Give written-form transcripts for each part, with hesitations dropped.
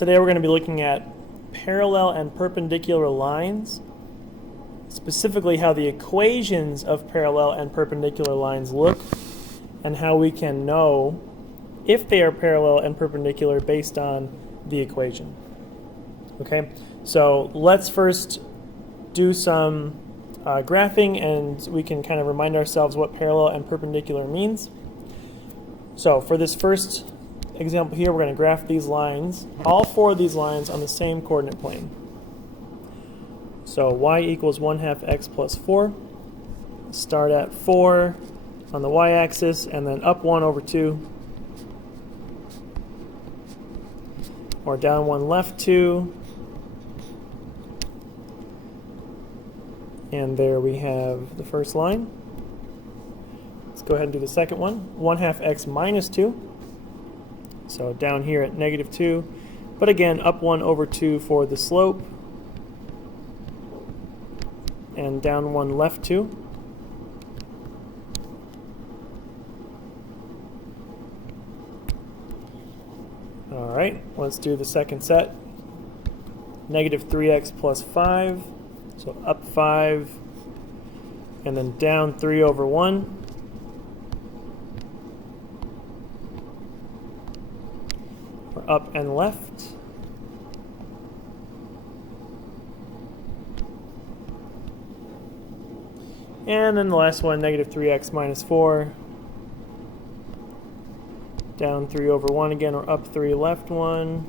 Today we're going to be looking at parallel and perpendicular lines, specifically how the equations of parallel and perpendicular lines look, and how we can know if they are parallel and perpendicular based on the equation. Okay, so let's first do some graphing, and we can kind of remind ourselves what parallel and perpendicular means. So for this first example here, we're going to graph these lines, all four of these lines on the same coordinate plane. So y equals 1/2 x plus 4. Start at 4 on the y-axis, and then up 1 over 2, or down 1 left 2. And there we have the first line. Let's go ahead and do the second one. 1/2 x minus 2. So down here at -2. But again, up 1 over 2 for the slope. And down 1 left 2. All right, let's do the second set. -3x plus 5. So up 5, and then down 3 over 1. Or up and left. And then the last one, -3x minus 4. Down 3 over 1 again, or up 3 left 1.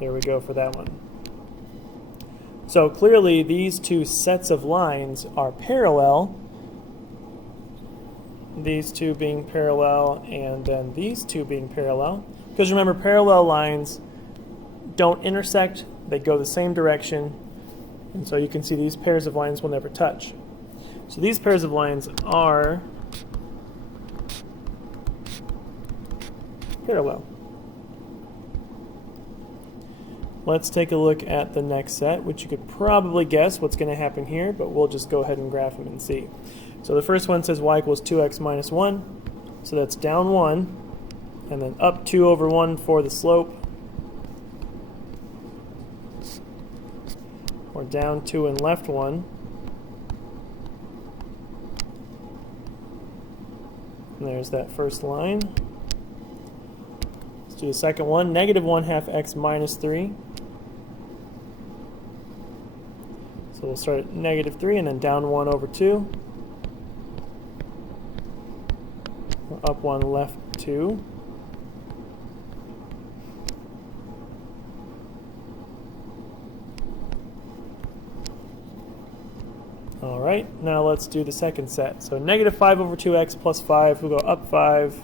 There we go for that one. So clearly these two sets of lines are parallel. These two being parallel, and then these two being parallel. Because remember, parallel lines don't intersect, they go the same direction. And so you can see these pairs of lines will never touch. So these pairs of lines are parallel. Let's take a look at the next set, which you could probably guess what's going to happen here, but we'll just go ahead and graph them and see. So the first one says y equals 2x minus 1, so that's down 1, and then up 2 over 1 for the slope, or down 2 and left 1. And there's that first line. Let's do the second one, -1/2 x minus 3. So we'll start at -3 and then down 1 over 2. Or up 1 left 2. All right, now let's do the second set. So -5 over 2x plus 5, we'll go up 5,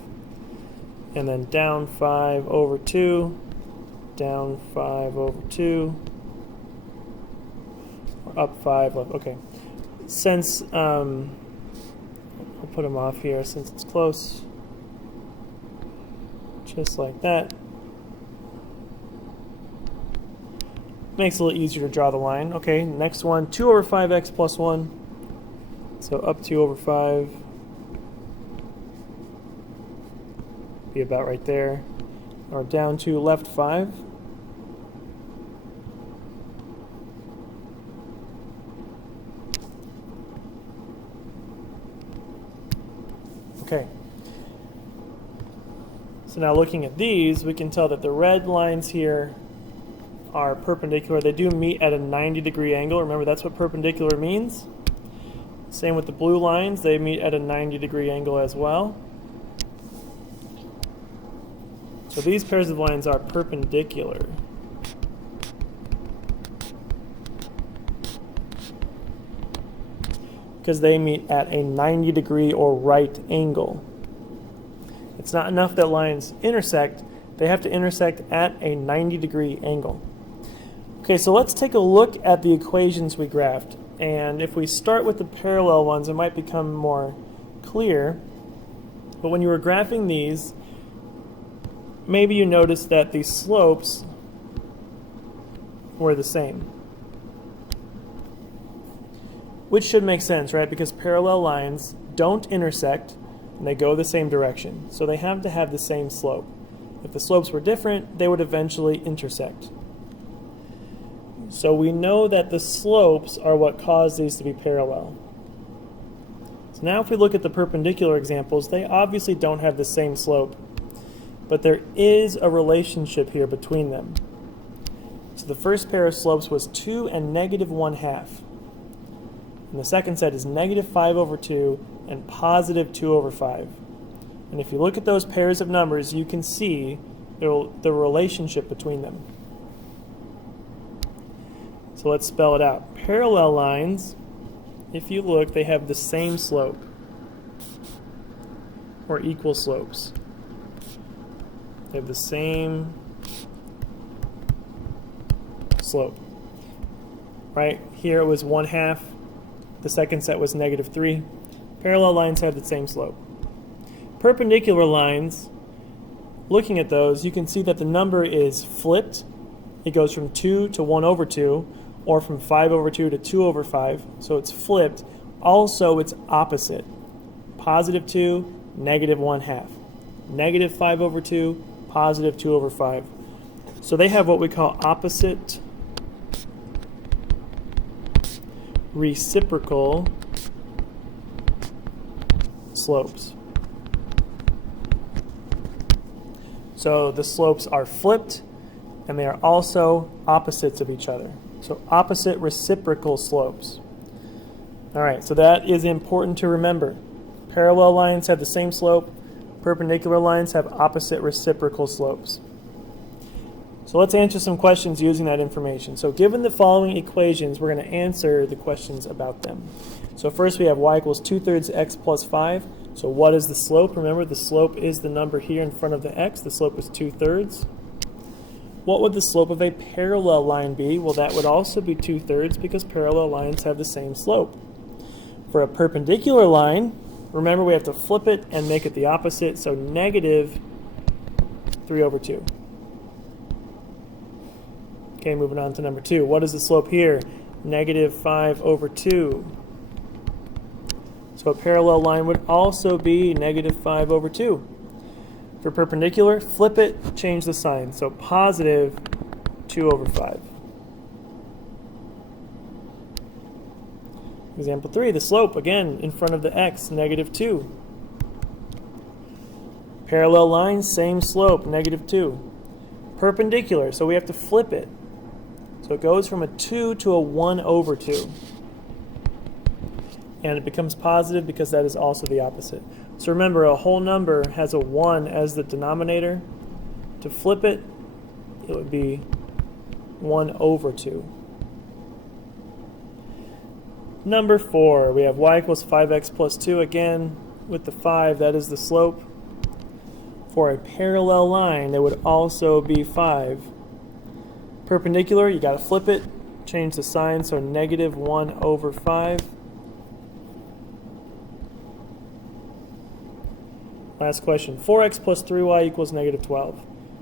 and then down 5 over 2, down 5 over 2, or up 5 left. Okay, since we'll put them off here since it's close, just like that. Makes it a little easier to draw the line. Okay, next one, 2 over 5x plus 1. So up 2 over 5. Be about right there. Or down 2 left 5. Okay. So now looking at these, we can tell that the red lines here are perpendicular. They do meet at a 90-degree angle. Remember, that's what perpendicular means. Same with the blue lines. They meet at a 90-degree angle as well. So these pairs of lines are perpendicular. Because they meet at a 90-degree or right angle. It's not enough that lines intersect. They have to intersect at a 90-degree angle. Okay, so let's take a look at the equations we graphed. And if we start with the parallel ones, it might become more clear. But when you were graphing these, maybe you noticed that the slopes were the same. Which should make sense, right? Because parallel lines don't intersect, and they go the same direction. So they have to have the same slope. If the slopes were different, they would eventually intersect. So we know that the slopes are what cause these to be parallel. So now if we look at the perpendicular examples, they obviously don't have the same slope, but there is a relationship here between them. So the first pair of slopes was 2 and -1/2. And the second set is -5/2 and +2/5. And if you look at those pairs of numbers, you can see the relationship between them. So let's spell it out. Parallel lines, if you look, they have the same slope, or equal slopes. They have the same slope. Right? Here it was 1/2. The second set was -3. Parallel lines have the same slope. Perpendicular lines, looking at those, you can see that the number is flipped. It goes from 2 to 1/2, or from 5/2 to 2/5, so it's flipped. Also, it's opposite. +2, -1/2. -5/2, +2/5. So they have what we call opposite reciprocal slopes. So the slopes are flipped, and they are also opposites of each other. So opposite reciprocal slopes. All right, so that is important to remember. Parallel lines have the same slope. Perpendicular lines have opposite reciprocal slopes. So let's answer some questions using that information. So given the following equations, we're going to answer the questions about them. So first we have y equals 2/3 x plus 5. So what is the slope? Remember, the slope is the number here in front of the x. The slope is 2/3. What would the slope of a parallel line be? Well, that would also be 2/3 because parallel lines have the same slope. For a perpendicular line, remember we have to flip it and make it the opposite, so -3/2. Okay, moving on to number 2. What is the slope here? -5/2. So a parallel line would also be -5/2. For perpendicular, flip it, change the sign. So +2/5. Example 3, the slope, again, in front of the x, -2. Parallel line, same slope, -2. Perpendicular, so we have to flip it. So it goes from a 2 to a 1/2. And it becomes positive because that is also the opposite. So remember, a whole number has a 1 as the denominator. To flip it, it would be 1/2. Number 4, we have y equals 5x plus 2. Again, with the 5, that is the slope. For a parallel line, it would also be 5. Perpendicular, you got to flip it, change the sign, so -1/5. Last question, 4x plus 3y equals -12.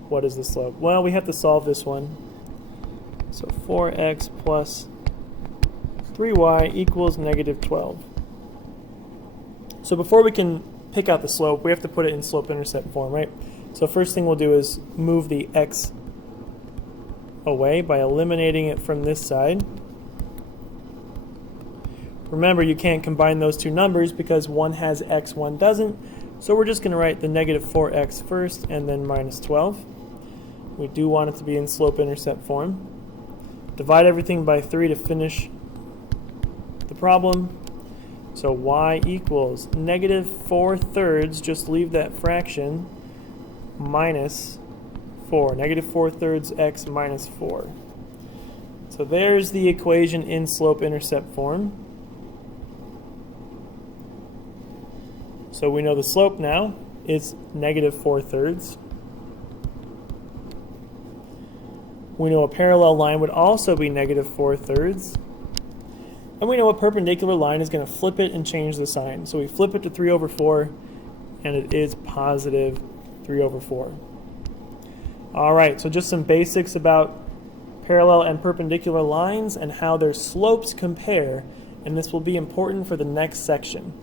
What is the slope? Well, we have to solve this one. So 4x plus 3y equals -12. So before we can pick out the slope, we have to put it in slope-intercept form, right? So first thing we'll do is move the x away by eliminating it from this side. Remember, you can't combine those two numbers because one has x, one doesn't. So we're just going to write the -4x first and then -12. We do want it to be in slope-intercept form. Divide everything by 3 to finish the problem. So y equals -4/3, just leave that fraction, minus 4. -4/3 x minus 4. So there's the equation in slope-intercept form. So we know the slope now is -4/3. We know a parallel line would also be -4/3. And we know a perpendicular line is going to flip it and change the sign. So we flip it to 3/4, and it is +3/4. All right, so just some basics about parallel and perpendicular lines and how their slopes compare, and this will be important for the next section.